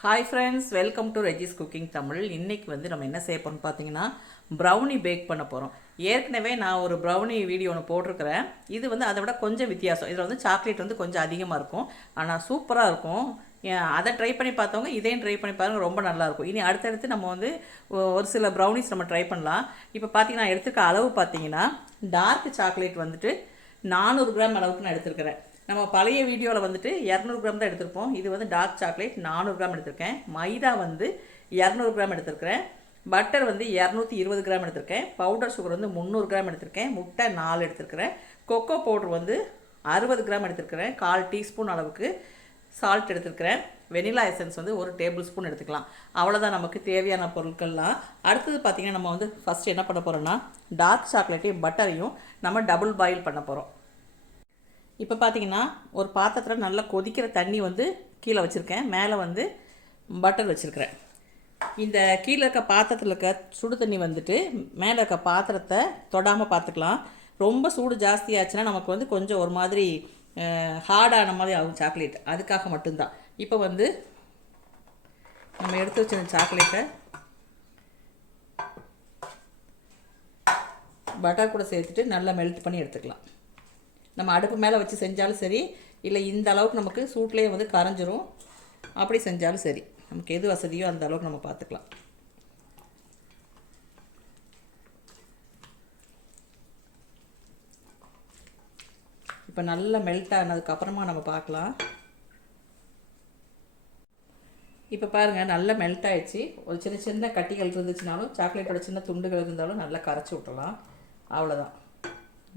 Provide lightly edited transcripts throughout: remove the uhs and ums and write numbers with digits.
Hi friends, welcome to Regis cooking Tamil. இன்றைக்கி வந்து நம்ம என்ன செய்ய போகிறோம்னு பார்த்தீங்கன்னா ப்ரௌனி பேக் பண்ண போகிறோம். ஏற்கனவே நான் ஒரு ப்ரௌனி வீடியோ ஒன்று போட்டிருக்கிறேன். இது வந்து அதை விட கொஞ்சம் வித்தியாசம். இதில் வந்து சாக்லேட் வந்து கொஞ்சம் அதிகமாக இருக்கும், ஆனால் சூப்பராக இருக்கும். அதை ட்ரை பண்ணி பார்த்தவங்க இதையும் ட்ரை பண்ணி பாருங்கள், ரொம்ப நல்லாயிருக்கும். இனி அடுத்தடுத்து நம்ம வந்து ஒரு சில ப்ரௌனிஸ் நம்ம ட்ரை பண்ணலாம். இப்போ பார்த்தீங்கன்னா எடுத்துக்க அளவு பார்த்தீங்கன்னா டார்க் சாக்லேட் வந்துட்டு 400 கிராம் அளவுக்கு நான் எடுத்துருக்கிறேன். நம்ம பழைய வீடியோவில் வந்துட்டு 200 கிராம் தான் எடுத்திருப்போம். இது வந்து டார்க் சாக்லேட் 400 கிராம் எடுத்திருக்கேன். மைதா வந்து 200 கிராம் எடுத்திருக்கிறேன். பட்டர் வந்து 220 கிராம் எடுத்திருக்கேன். பவுடர் சுகர் வந்து 300 கிராம் எடுத்திருக்கேன். முட்டை 4 எடுத்திருக்கிறேன். கொக்கோ பவுடர் வந்து 60 கிராம் எடுத்திருக்கிறேன். 1/4 டீஸ்பூன் அளவுக்கு சால்ட் எடுத்துருக்கிறேன். வெனிலா எசன்ஸ் வந்து 1 டேபிள் ஸ்பூன் எடுத்துக்கலாம். அவ்வளோதான் நமக்கு தேவையான பொருட்கள்லாம். அடுத்தது பார்த்திங்கன்னா நம்ம வந்து ஃபஸ்ட்டு என்ன பண்ண போகிறோன்னா டார்க் சாக்லேட்டையும் பட்டரையும் நம்ம டபுள் பாயில் பண்ண போகிறோம். இப்போ பார்த்தீங்கன்னா ஒரு பாத்திரத்தில் நல்லா கொதிக்கிற தண்ணி வந்து கீழே வச்சுருக்கேன். மேலே வந்து பட்டர் வச்சுருக்கிறேன். இந்த கீழே இருக்க பாத்திரத்தில் இருக்க சுடு தண்ணி வந்துட்டு மேலே இருக்க பாத்திரத்தை தொடாமல் பார்த்துக்கலாம். ரொம்ப சூடு ஜாஸ்தியாச்சுன்னா நமக்கு வந்து கொஞ்சம் ஒரு மாதிரி ஹார்டான மாதிரி ஆகும் சாக்லேட். அதுக்காக மட்டும்தான். இப்போ வந்து நம்ம எடுத்து வச்சிருந்த சாக்லேட்டை பட்டர் கூட சேர்த்துட்டு நல்லா மெல்ட் பண்ணி எடுத்துக்கலாம். நம்ம அடுப்பு மேலே வச்சு செஞ்சாலும் சரி, இல்லை இந்த அளவுக்கு நமக்கு சூட்லேயே வந்து கரைஞ்சிரும், அப்படி செஞ்சாலும் சரி. நமக்கு எது வசதியோ அந்த அளவுக்கு நம்ம பார்த்துக்கலாம். இப்போ நல்லா மெல்ட் ஆனதுக்கப்புறமா நம்ம பார்க்கலாம். இப்போ பாருங்கள், நல்லா மெல்ட் ஆகிடுச்சு. ஒரு சின்ன சின்ன கட்டிகள் இருந்துச்சுனாலும் சாக்லேட்டோட சின்ன துண்டுகள் இருந்தாலும் நல்லா கரைச்சி விட்டுறலாம். அவ்வளோதான்.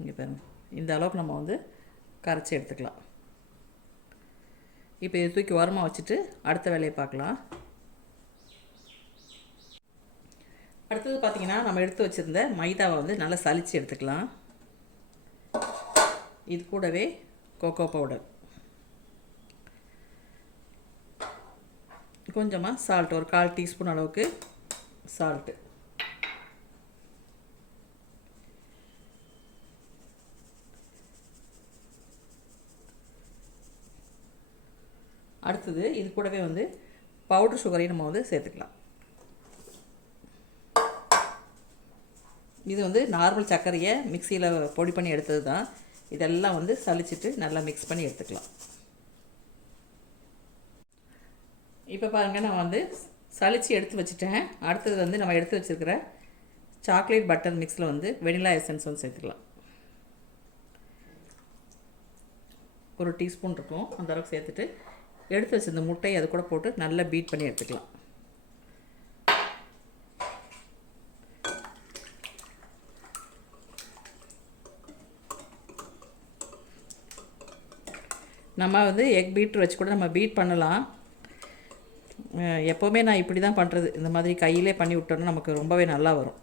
இங்கே பாருங்கள், இந்த அளவுக்கு நம்ம வந்து கரைச்சி எடுத்துக்கலாம். இப்போ இது தூக்கி ஓரமாக வச்சுட்டு அடுத்த வேலையை பார்க்கலாம். அடுத்தது பார்த்திங்கன்னா நம்ம எடுத்து வச்சுருந்த மைதாவை வந்து நல்லா சலித்து எடுத்துக்கலாம். இது கூடவே கோகோ பவுடர், கொஞ்சமாக சால்ட், ஒரு 1/4 டீஸ்பூன் அளவுக்கு சால்ட்டு, அடுத்தது இது கூடவே வந்து பவுடர் சுகரையும் நம்ம வந்து சேர்த்துக்கலாம். இது வந்து நார்மல் சர்க்கரையை மிக்சியில் பொடி பண்ணி எடுத்தது தான். இதெல்லாம் வந்து சலிச்சிட்டு நல்லா மிக்ஸ் பண்ணி எடுத்துக்கலாம். இப்போ பாருங்கள், நான் வந்து சலித்து எடுத்து வச்சுட்டேன். அடுத்தது வந்து நம்ம எடுத்து வச்சுருக்கிற சாக்லேட் பட்டர் மிக்ஸில் வந்து வெனிலா எசன்ஸ் வந்து சேர்த்துக்கலாம். 1 டீஸ்பூன் இருக்கும், அந்த அளவுக்கு சேர்த்துட்டு எடுத்து வச்சிருந்த முட்டையை அது கூட போட்டு நல்லா பீட் பண்ணி எடுத்துக்கலாம். நம்ம வந்து எக் பீட்ரு வச்சு கூட நம்ம பீட் பண்ணலாம். எப்போவுமே நான் இப்படி தான் பண்ணுறது. இந்த மாதிரி கையிலே பண்ணி விட்டோன்னா நமக்கு ரொம்பவே நல்லா வரும்.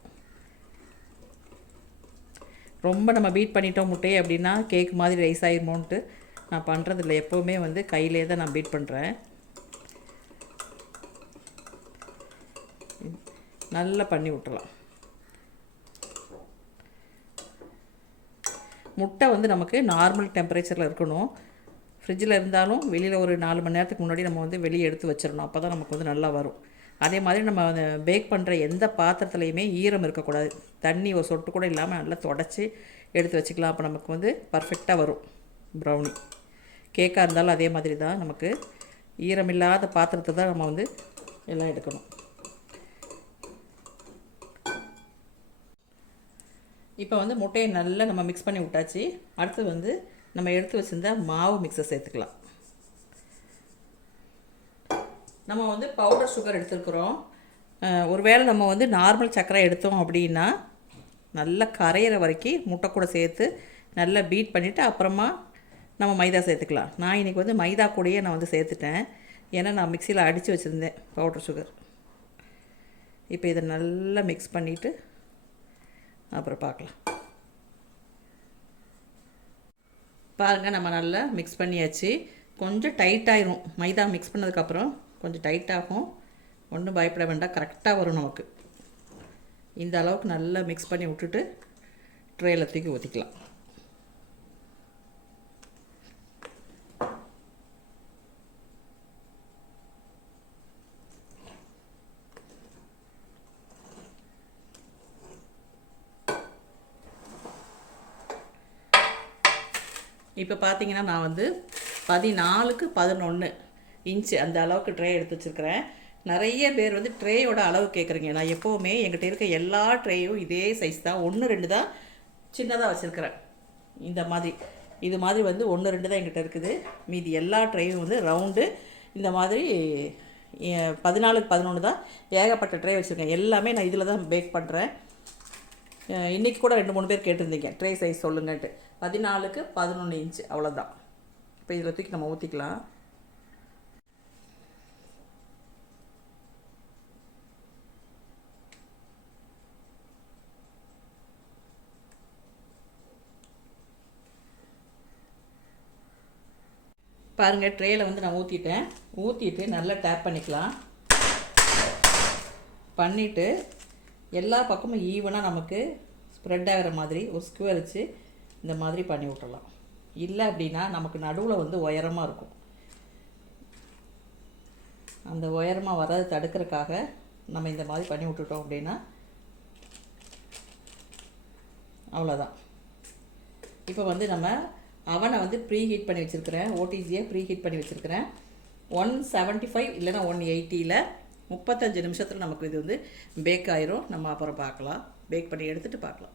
ரொம்ப நம்ம பீட் பண்ணிட்டோம் முட்டையை அப்படின்னா கேக் மாதிரி ரைஸ் ஆகிருமோன்ட்டு நான் பண்ணுறதில்ல. எப்போவுமே வந்து கையிலே தான் நான் பீட் பண்ணுறேன். நல்லா பண்ணி விட்டுறலாம். முட்டை வந்து நமக்கு நார்மல் டெம்பரேச்சரில் இருக்கணும். ஃப்ரிட்ஜில் இருந்தாலும் வெளியில் ஒரு 4 மணி நேரத்துக்கு முன்னாடி நம்ம வந்து வெளியே எடுத்து வச்சிடணும். அப்போ தான் நமக்கு வந்து நல்லா வரும். அதே மாதிரி நம்ம பேக் பண்ணுற எந்த பாத்திரத்துலையுமே ஈரம் இருக்கக்கூடாது. தண்ணி ஒரு சொட்டு கூட இல்லாமல் நல்லா தொடச்சி எடுத்து வச்சுக்கலாம். அப்போ நமக்கு வந்து பர்ஃபெக்டாக வரும் ப்ரௌனி. கேக்காக இருந்தாலும் அதே மாதிரி தான். நமக்கு ஈரமில்லாத பாத்திரத்தை தான் நம்ம வந்து எல்லாம் எடுக்கணும். இப்போ வந்து முட்டையை நல்லா நம்ம மிக்ஸ் பண்ணி விட்டாச்சு. அடுத்து வந்து நம்ம எடுத்து வச்சுருந்த மாவு மிக்ஸை சேர்த்துக்கலாம். நம்ம வந்து பவுடர் சுகர் எடுத்துருக்குறோம். ஒருவேளை நம்ம வந்து நார்மல் சர்க்கரை எடுத்தோம் அப்படின்னா நல்லா கரையிற வரைக்கும் முட்டை கூட சேர்த்து நல்லா பீட் பண்ணிவிட்டு அப்புறமா நம்ம மைதா சேர்த்துக்கலாம். நான் இன்றைக்கி வந்து மைதா கூடயே நான் வந்து சேர்த்துட்டேன். ஏன்னா நான் மிக்சியில் அடித்து வச்சுருந்தேன் பவுடர் சுகர். இப்போ இதை நல்லா மிக்ஸ் பண்ணிவிட்டு அப்புறம் பார்க்கலாம். பாருங்கள், நம்ம நல்லா மிக்ஸ் பண்ணியாச்சு. கொஞ்சம் டைட்டாயிரும். மைதா மிக்ஸ் பண்ணதுக்கப்புறம் கொஞ்சம் டைட்டாகும். ஒன்றும் பயப்பட வேண்டாம், கரெக்டாக வரும் நமக்கு. இந்த அளவுக்கு நல்லா மிக்ஸ் பண்ணி விட்டுட்டு ட்ரேயில் தூக்கி ஊற்றிக்கலாம். இப்போ பார்த்தீங்கன்னா நான் வந்து 14க்கு 11 இன்ச்சு அந்த அளவுக்கு ட்ரே எடுத்து வச்சுருக்கிறேன். நிறைய பேர் வந்து ட்ரேயோட அளவு கேட்குறீங்க. நான் எப்போவுமே என்கிட்ட இருக்க எல்லா ட்ரேயும் இதே சைஸ் தான், 1 2 தான் சின்னதாக வச்சுருக்கிறேன். இந்த மாதிரி இது மாதிரி வந்து 1 2 தான் என்கிட்ட இருக்குது. மீதி எல்லா ட்ரேயும் வந்து ரவுண்டு இந்த மாதிரி 14க்கு 11 தான் ஏகப்பட்ட ட்ரே வச்சுருக்கேன். எல்லாமே நான் இதில் தான் பேக் பண்ணுறேன். இன்றைக்கி கூட 2 3 பேர் கேட்டிருந்தீங்க ட்ரே சைஸ் சொல்லுங்கன்ட்டு. 14க்கு 11 இன்ச்சு அவ்வளோதான். இப்போ இதில் தூக்கி நம்ம ஊற்றிக்கலாம். பாருங்கள், ட்ரேயில் வந்து நான் ஊற்றிட்டு நல்லா டேப் பண்ணிக்கலாம். பண்ணிவிட்டு எல்லா பக்கமும் ஈவனாக நமக்கு ஸ்ப்ரெட் ஆகிற மாதிரி ஒரு ஸ்குவேர் வச்சு இந்த மாதிரி பண்ணி விட்டுடலாம். இல்லை அப்படின்னா நமக்கு நடுவில் வந்து உயரமாக இருக்கும். அந்த உயரமாக வர்றது தடுக்கிறதுக்காக நம்ம இந்த மாதிரி பண்ணி விட்டுட்டோம் அப்படின்னா அவ்வளோதான். இப்போ வந்து நம்ம அவனை வந்து ப்ரீ ஹீட் பண்ணி வச்சுருக்கிறேன். ஓடிஜியை ப்ரீ ஹீட் பண்ணி வச்சுருக்கிறேன். 175 இல்லைன்னா 180ல் 35 நிமிஷத்தில் நமக்கு இது வந்து பேக் ஆயிரும். நம்ம அப்புறம் பார்க்கலாம், பேக் பண்ணி எடுத்துகிட்டு பார்க்கலாம்.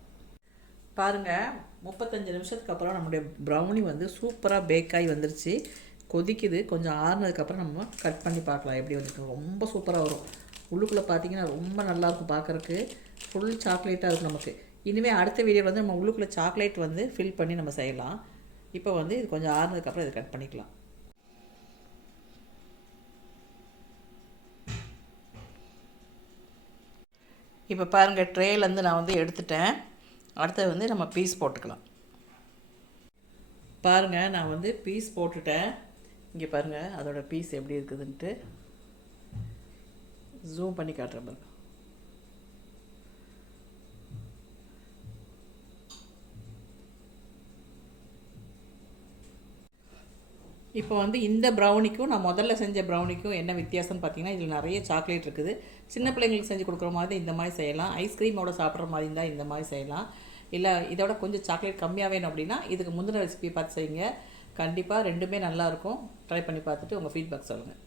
பாருங்கள், 35 நிமிஷத்துக்கு அப்புறம் நம்முடைய ப்ரௌனி வந்து சூப்பராக பேக் ஆகி வந்துருச்சு. கொதிக்குது. கொஞ்சம் ஆறுனதுக்கப்புறம் நம்ம கட் பண்ணி பார்க்கலாம் எப்படி வந்துருக்கு. ரொம்ப சூப்பராக வரும். உள்ளுக்குள்ளே பார்த்தீங்கன்னா ரொம்ப நல்லாயிருக்கும் பார்க்குறக்கு. ஃபுல் சாக்லேட்டாக இருக்கும் நமக்கு. இனிமேல் அடுத்த வீடியோ வந்து நம்ம உள்ளுக்குள்ளே சாக்லேட் வந்து ஃபில் பண்ணி நம்ம செய்யலாம். இப்போ வந்து இது கொஞ்சம் ஆறுனதுக்கப்புறம் இதை கட் பண்ணிக்கலாம். இப்போ பாருங்கள், ட்ரேலேருந்து நான் வந்து எடுத்துட்டேன். அடுத்தது வந்து நம்ம பீஸ் போட்டுக்கலாம். பாருங்கள், நான் வந்து பீஸ் போட்டுட்டேன். இங்கே பாருங்கள் அதோடய பீஸ் எப்படி இருக்குதுன்ட்டு ஜூம் பண்ணி காட்டுறேன் பாருங்கள். இப்போ வந்து இந்த ப்ரௌனிக்கும் நான் முதல்ல செஞ்ச ப்ரௌனிக்கும் என்ன வித்தியாசம்னு பார்த்தீங்கன்னா, இதில் நிறைய சாக்லேட் இருக்குது. சின்ன பிள்ளைங்களுக்கு செஞ்சு கொடுக்குற மாதிரி இந்த மாதிரி செய்யலாம். ஐஸ்கிரீமோட சாப்பிட்ற மாதிரி இருந்தால் இந்த மாதிரி செய்யலாம். இல்லை இதோட கொஞ்சம் சாக்லேட் கம்மியாக வேணும் அப்படின்னா இதுக்கு முந்தின ரெசிபி பார்த்து செய்யுங்க. கண்டிப்பாக ரெண்டுமே நல்லாயிருக்கும். ட்ரை பண்ணி பார்த்துட்டு உங்கள் ஃபீட்பேக் சொல்லுங்கள்.